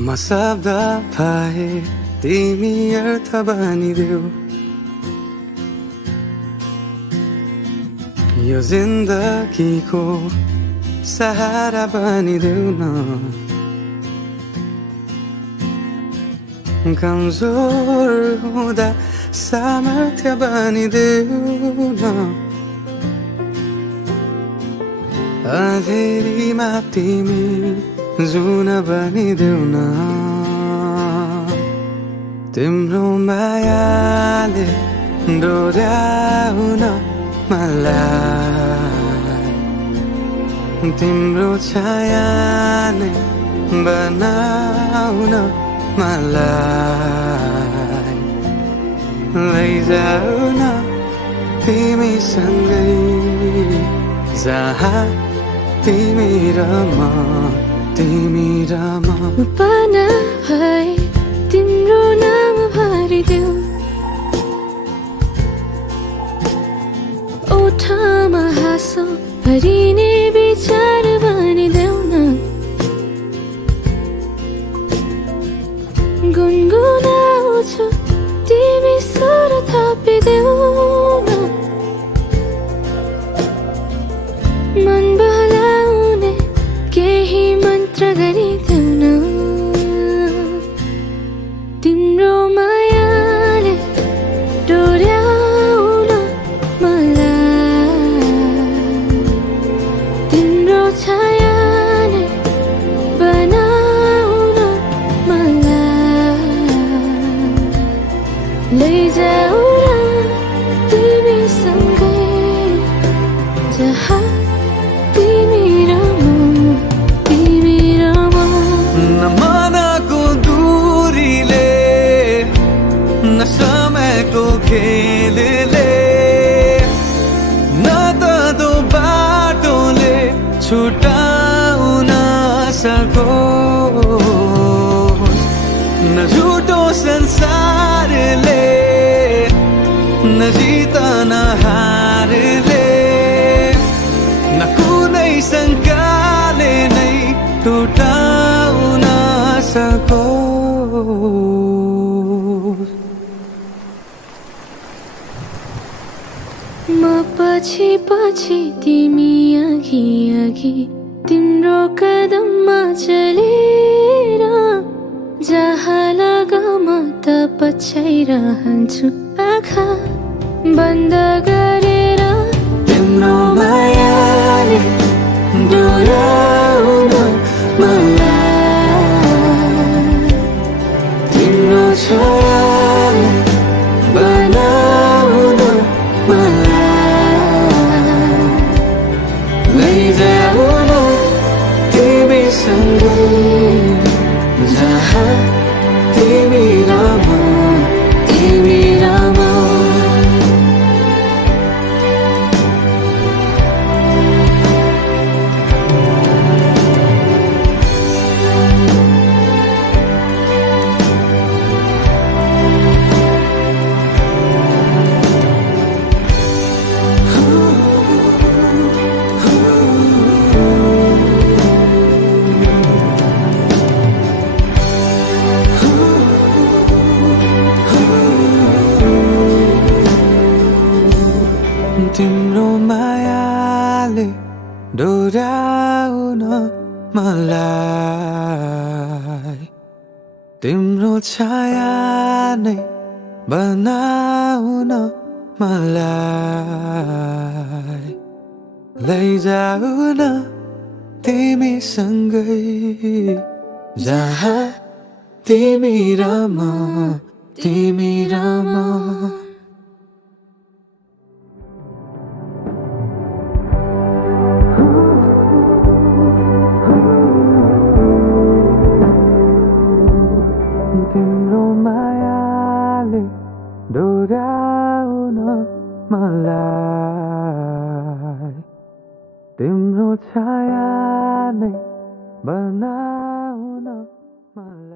म शब्द पाए तिमी अर्थ बनिदेऊ यो जिन्दगीको सहारा बनिदेऊ न कमजोर हुँदा सामर्थ्य बनिदेऊ न अँधेरीमा तिमी जुन बनिदेऊ न तिम्रो मायाले डोर्याउन मलाई तिम्रो छाया नै बनाउन मलाई लैजाऊ न तिमीसँगै जहाँ तिमी र म पाना भए तिम्रो नाम भरिदेऊ ओठमा हाँसो भरिने विचार बनिदेऊ न गुनगुनाउँछु तिमी स्वर थपिदेऊ न मन बहलाउने केही मन्त्र गरिदेऊ न तिम्रो मायाले डोर्याउन मलाई तिम्रो छाया नै बनाउन मलाई लैजाऊ न तिमीसँगै जहाँ तिमी र म न मनको दूरीले न समयको खेलले न त दो बाटोले छुटाउन सकोस् न झुटो संसारले न जित न हारले न कुनै शङ्काले नै टुटाउन सकोस् म पछि पछि तिमी अघि अघि तिम्रो कदममा चलेर जहाँ लगाम त पछ्याइरहन्छु आँखा बन्द गरेर तिम्रो मायाले डोर्याउन मलाई तिम्रो छाया बनाउन मलाई लैजाऊ न तिमीसँगै जहाँ तिमी र म तिम्रो मायाले डोर्याउन मलाई तिम्रो छाया नै बनाउन मलाई लैजाऊ न तिमीसँगै जहाँ तिमी र म तिम्रो मायाले डोर्याउन मलाई तिम्रो छाया नै बनाउन मलाई